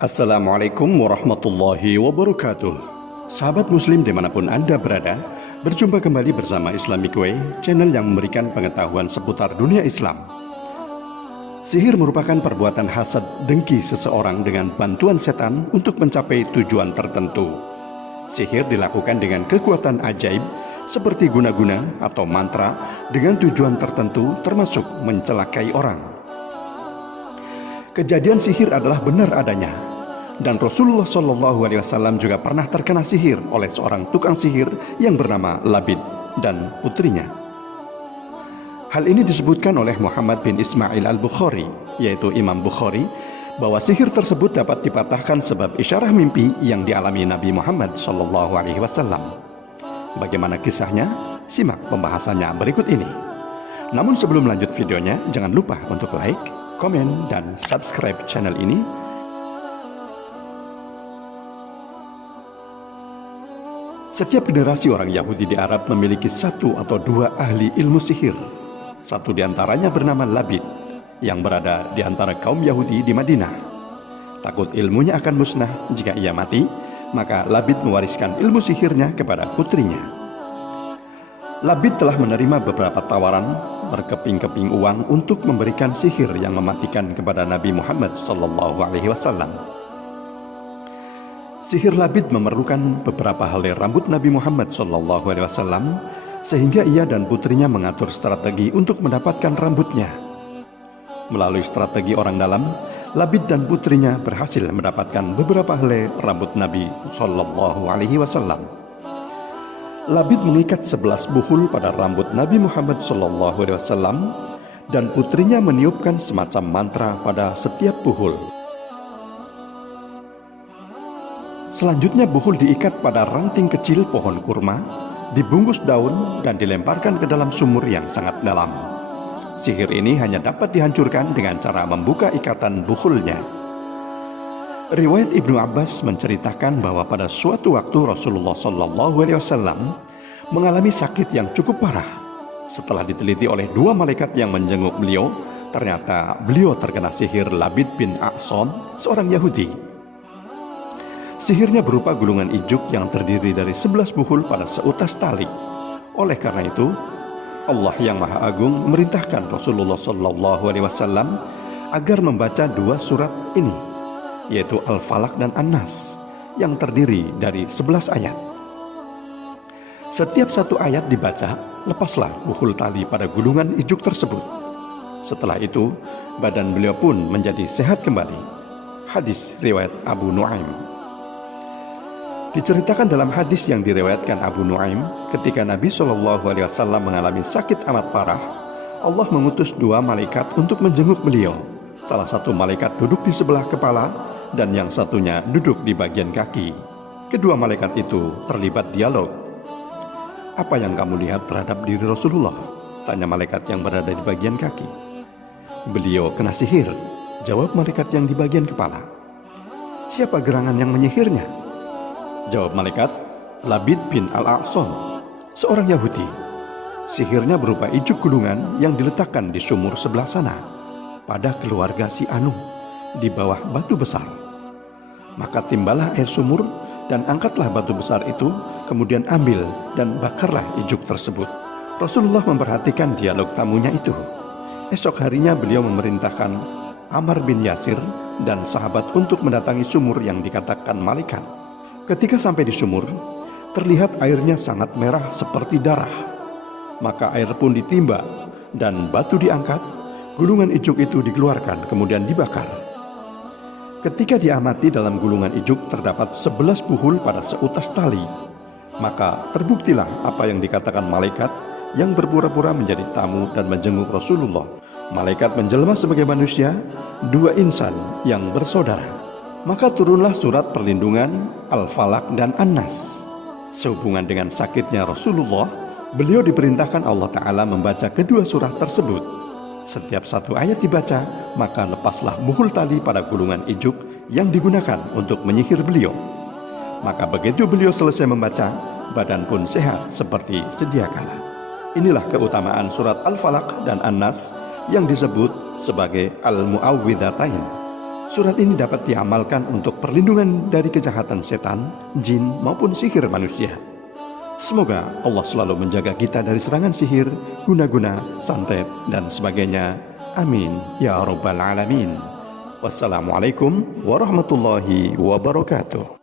Assalamualaikum warahmatullahi wabarakatuh. Sahabat muslim dimanapun Anda berada, berjumpa kembali bersama Islamic Way, channel yang memberikan pengetahuan seputar dunia Islam. Sihir merupakan perbuatan hasad dengki seseorang dengan bantuan setan untuk mencapai tujuan tertentu. Sihir dilakukan dengan kekuatan ajaib seperti guna-guna atau mantra dengan tujuan tertentu termasuk mencelakai orang. Kejadian sihir adalah benar adanya. Dan Rasulullah SAW juga pernah terkena sihir oleh seorang tukang sihir yang bernama Labid dan putrinya. Hal ini disebutkan oleh Muhammad bin Ismail al-Bukhari, yaitu Imam Bukhari, bahwa sihir tersebut dapat dipatahkan sebab isyarah mimpi yang dialami Nabi Muhammad SAW. Bagaimana kisahnya? Simak pembahasannya berikut ini. Namun sebelum lanjut videonya, jangan lupa untuk like, komen, dan subscribe channel ini. Setiap generasi orang Yahudi di Arab memiliki satu atau dua ahli ilmu sihir. Satu di antaranya bernama Labid, yang berada di antara kaum Yahudi di Madinah. Takut ilmunya akan musnah jika ia mati, maka Labid mewariskan ilmu sihirnya kepada putrinya. Labid telah menerima beberapa tawaran berkeping-keping uang untuk memberikan sihir yang mematikan kepada Nabi Muhammad SAW. Sihir Labid memerlukan beberapa helai rambut Nabi Muhammad SAW, sehingga ia dan putrinya mengatur strategi untuk mendapatkan rambutnya. Melalui strategi orang dalam, Labid dan putrinya berhasil mendapatkan beberapa helai rambut Nabi SAW. Labid mengikat 11 buhul pada rambut Nabi Muhammad SAW, dan putrinya meniupkan semacam mantra pada setiap buhul. Selanjutnya buhul diikat pada ranting kecil pohon kurma, dibungkus daun dan dilemparkan ke dalam sumur yang sangat dalam. Sihir ini hanya dapat dihancurkan dengan cara membuka ikatan buhulnya. Riwayat Ibnu Abbas menceritakan bahwa pada suatu waktu Rasulullah SAW mengalami sakit yang cukup parah. Setelah diteliti oleh dua malaikat yang menjenguk beliau, ternyata beliau terkena sihir Labid bin A'sam, seorang Yahudi. Sihirnya berupa gulungan ijuk yang terdiri dari 11 buhul pada seutas tali. Oleh karena itu, Allah yang Maha Agung memerintahkan Rasulullah SAW agar membaca dua surat ini, yaitu Al-Falaq dan An-Nas, yang terdiri dari 11 ayat. Setiap satu ayat dibaca, lepaslah buhul tali pada gulungan ijuk tersebut. Setelah itu, badan beliau pun menjadi sehat kembali. Hadis riwayat Abu Nuaim. Diceritakan dalam hadis yang diriwayatkan Abu Nuaim, ketika Nabi SAW mengalami sakit amat parah, Allah mengutus dua malaikat untuk menjenguk beliau. Salah satu malaikat duduk di sebelah kepala dan yang satunya duduk di bagian kaki. Kedua malaikat itu terlibat dialog. "Apa yang kamu lihat terhadap diri Rasulullah?" tanya malaikat yang berada di bagian kaki. "Beliau kena sihir," jawab malaikat yang di bagian kepala. "Siapa gerangan yang menyihirnya?" Jawab malaikat, "Labid bin Al-A'sam, seorang Yahudi. Sihirnya berupa ijuk gulungan yang diletakkan di sumur sebelah sana, pada keluarga si Anu, di bawah batu besar. Maka timbalah air sumur dan angkatlah batu besar itu, kemudian ambil dan bakarlah ijuk tersebut." Rasulullah memperhatikan dialog tamunya itu. Esok harinya beliau memerintahkan Ammar bin Yasir dan sahabat untuk mendatangi sumur yang dikatakan malaikat. Ketika sampai di sumur, terlihat airnya sangat merah seperti darah. Maka air pun ditimba dan batu diangkat, gulungan ijuk itu dikeluarkan kemudian dibakar. Ketika diamati dalam gulungan ijuk terdapat 11 buhul pada seutas tali. Maka terbuktilah apa yang dikatakan malaikat yang berpura-pura menjadi tamu dan menjenguk Rasulullah. Malaikat menjelma sebagai manusia, dua insan yang bersaudara. Maka turunlah surat perlindungan Al-Falaq dan An-Nas. Sehubungan dengan sakitnya Rasulullah, beliau diperintahkan Allah Ta'ala membaca kedua surah tersebut. Setiap satu ayat dibaca, maka lepaslah buhul tali pada gulungan ijuk yang digunakan untuk menyihir beliau. Maka begitu beliau selesai membaca, badan pun sehat seperti sedia kala. Inilah keutamaan surat Al-Falaq dan An-Nas yang disebut sebagai Al-Mu'awwidhatain. Surat ini dapat diamalkan untuk perlindungan dari kejahatan setan, jin, maupun sihir manusia. Semoga Allah selalu menjaga kita dari serangan sihir, guna-guna, santet, dan sebagainya. Amin ya rabbal alamin. Wassalamualaikum warahmatullahi wabarakatuh.